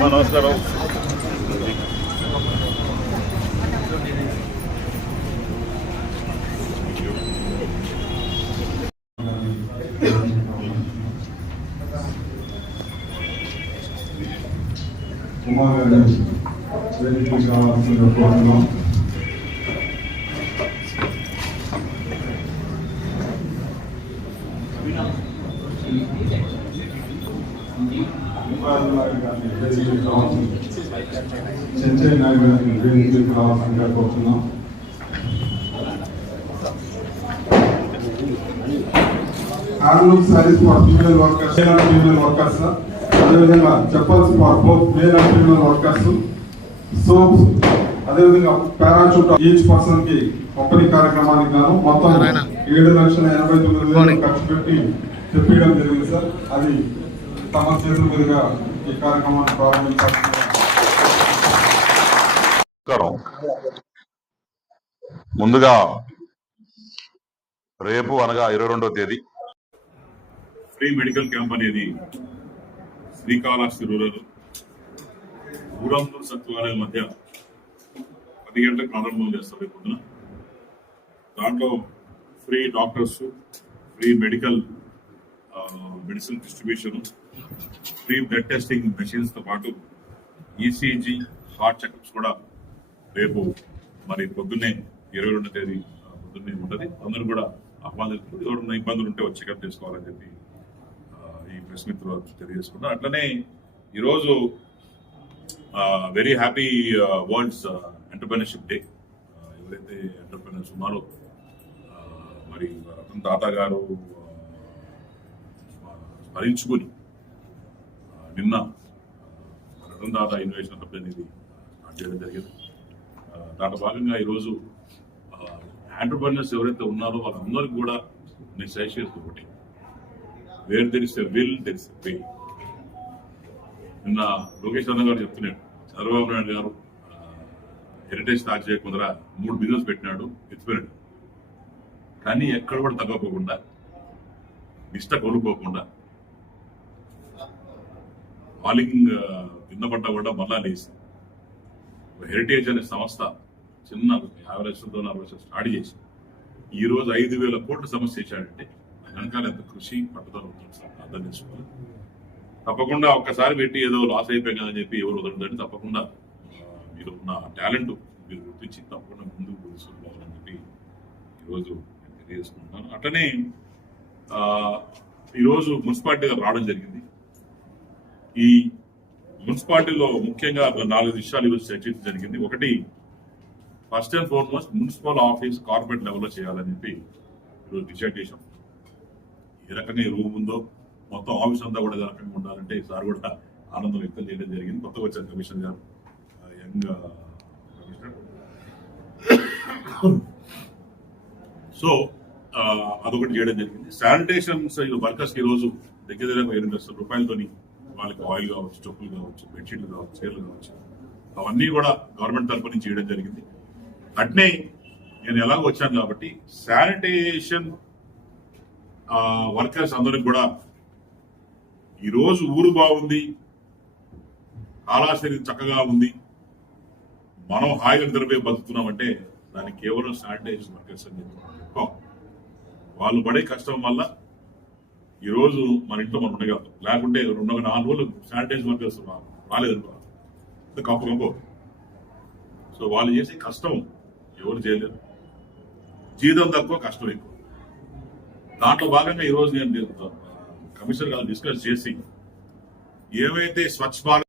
నమస్కారం. కుమార్ గారు వేదికకు కావాల్సిన కోరుతున్నాం. చెంచయ్య నాయుడు గారిని వేదికకు కావాల్సిందిగా కోరుతున్నాం. Handloom saris for female workers, female workers, అదేవిధంగా chappals for both male and female workers, soaps, అదేవిధంగా పారాచూట్ ఈచ్ పర్సన్ కి పంపిణీ కార్యక్రమానికి గాను మొత్తం 7,89,000 ఖర్చు పెట్టి చెప్పడం జరిగింది సార్. అది తమ చేతుల మీదుగా ఈ కార్యక్రమాన్ని ప్రారంభించారు. ముందుగా రేపు అనగా 22వ తేదీ ఫ్రీ మెడికల్ క్యాంప్ అనేది శ్రీకాళహస్తి రూరల్ ఊరందూరు సచివాలయం మధ్య 10 గంటలకు ప్రారంభం చేస్తారు రేపు పొద్దున. దాంట్లో free doctors, free medicine distribution, free blood testing machines తో పాటు ఈసీజీ, హార్ట్ చెకప్స్ కూడా రేపు మరి పొద్దున్నే 22వ తేదీ పొద్దున్నే ఉంటుంది. అందరూ కూడా ఆహ్వానిస్తూ ఎవరైనా ఇబ్బందులు ఉంటే వచ్చి చెకప్ చేసుకోవాలని చెప్పి ఈ ప్రెస్ మీట్ తెలియజేసుకున్నాం. అట్లనే ఈరోజు very happy world's entrepreneurship day. ఎవరైతే ఎంటర్‌ప్రెన్యూర్స్ ఉన్నారో మరి రతన్ టాటా గారు స్మరించుకుని నిన్న రతన్ టాటా ఇన్నోవేషన్ హబ్ అనేది స్టార్ట్ చేయడం జరిగింది. దాంట్లో భాగంగా ఈరోజు ఎంటర్‌ప్రెన్యూర్స్ ఎవరైతే ఉన్నారో వాళ్ళందరికీ కూడా నేను సజెస్ట్ ఒకటి, where there is a will there is a way. నిన్న లోకేష్ అన్న గారు చెప్తున్నాడు, చంద్రబాబు నాయుడు గారు హెరిటేజ్ స్టార్ట్ చేయకుండా 3 బిజినెస్ పెట్టినాడు, ఎత్తిపోయాడు. కానీ ఎక్కడ కూడా తగ్గపోకుండా, నిష్ట కోల్పోకుండా, ఫాలింగ్ కింద పడ్డా కూడా మళ్ళా లేసి హెరిటేజ్ అనే సంస్థ చిన్న 50 లక్షలతో 40 లక్షలు స్టార్ట్ చేసి ఈ రోజు 5,000 కోట్ల సమస్య చేశాడంటే వెనకాల ఎంత కృషి పట్టుదల ఉంటుంది సార్, అర్థం చేసుకోవాలి. తప్పకుండా ఒక్కసారి పెట్టి ఏదో లాస్ అయిపోయాం కదని చెప్పి ఎవరు వదలదండి. తప్పకుండా మీరు ఉన్న టాలెంట్ మీరు గుర్తించి తప్పకుండా ముందుకు తీసుకుపోవాలని చెప్పి ఈరోజు నేను తెలియజేసుకుంటున్నాను. అట్లనే ఈరోజు మున్సిపాలిటీగా రావడం జరిగింది. ఈ మున్సిపాలిటీలో ముఖ్యంగా 4 విషయాలు ఈరోజు చర్చించడం జరిగింది. ఒకటి, first and foremost municipal office corporate లెవెల్లో చేయాలని చెప్పి ఈరోజు డిసైడ్ చేశాం. ఏ రకంగా ఈ రూమ్ ఉందో మొత్తం ఆఫీస్ అంతా కూడా ఏ రకంగా ఉండాలంటే ఈసారి కూడా ఆనందం వ్యక్తం చేయడం జరిగింది. కొత్తగా వచ్చారు కమిషనర్ గారు, యంగ్ కమిషనర్. సో అదొకటి చేయడం జరిగింది. శానిటేషన్స్ వర్కర్స్ కి ఈరోజు దగ్గర 8 లక్షల రూపాయలతోని వాళ్ళకి ఆయిల్ కావచ్చు, చెప్పులు కావచ్చు, బెడ్షీట్లు కావచ్చు, చీరలు కావచ్చు, అవన్నీ కూడా గవర్నమెంట్ తరఫు నుంచి చేయడం జరిగింది. అట్నే నేను ఎలాగో వచ్చాను కాబట్టి శానిటేషన్ వర్కర్స్ అందరికి కూడా ఈరోజు ఊరు బాగుంది, కాళహస్తి చక్కగా ఉంది, మనం హాయిగా నిద్రపోయి బతుకుతున్నామంటే దానికి కేవలం శానిటైజేషన్ వర్కర్స్ అని చెప్పి వాళ్ళు పడే కష్టం వల్ల ఈరోజు మన ఇంట్లో మనం ఉండగలం. లేకుంటే 4 రోజులు శానిటైజ్ వర్కర్స్ రాలేదు కప్పు. సో వాళ్ళు చేసే కష్టం ఎవరు చేయలేరు. జీతం తక్కువ, కష్టం ఎక్కువ. దాంట్లో భాగంగా ఈరోజు నేను కమిషనర్ గారు డిస్కస్ చేసి ఏవైతే స్వచ్ఛ భారత్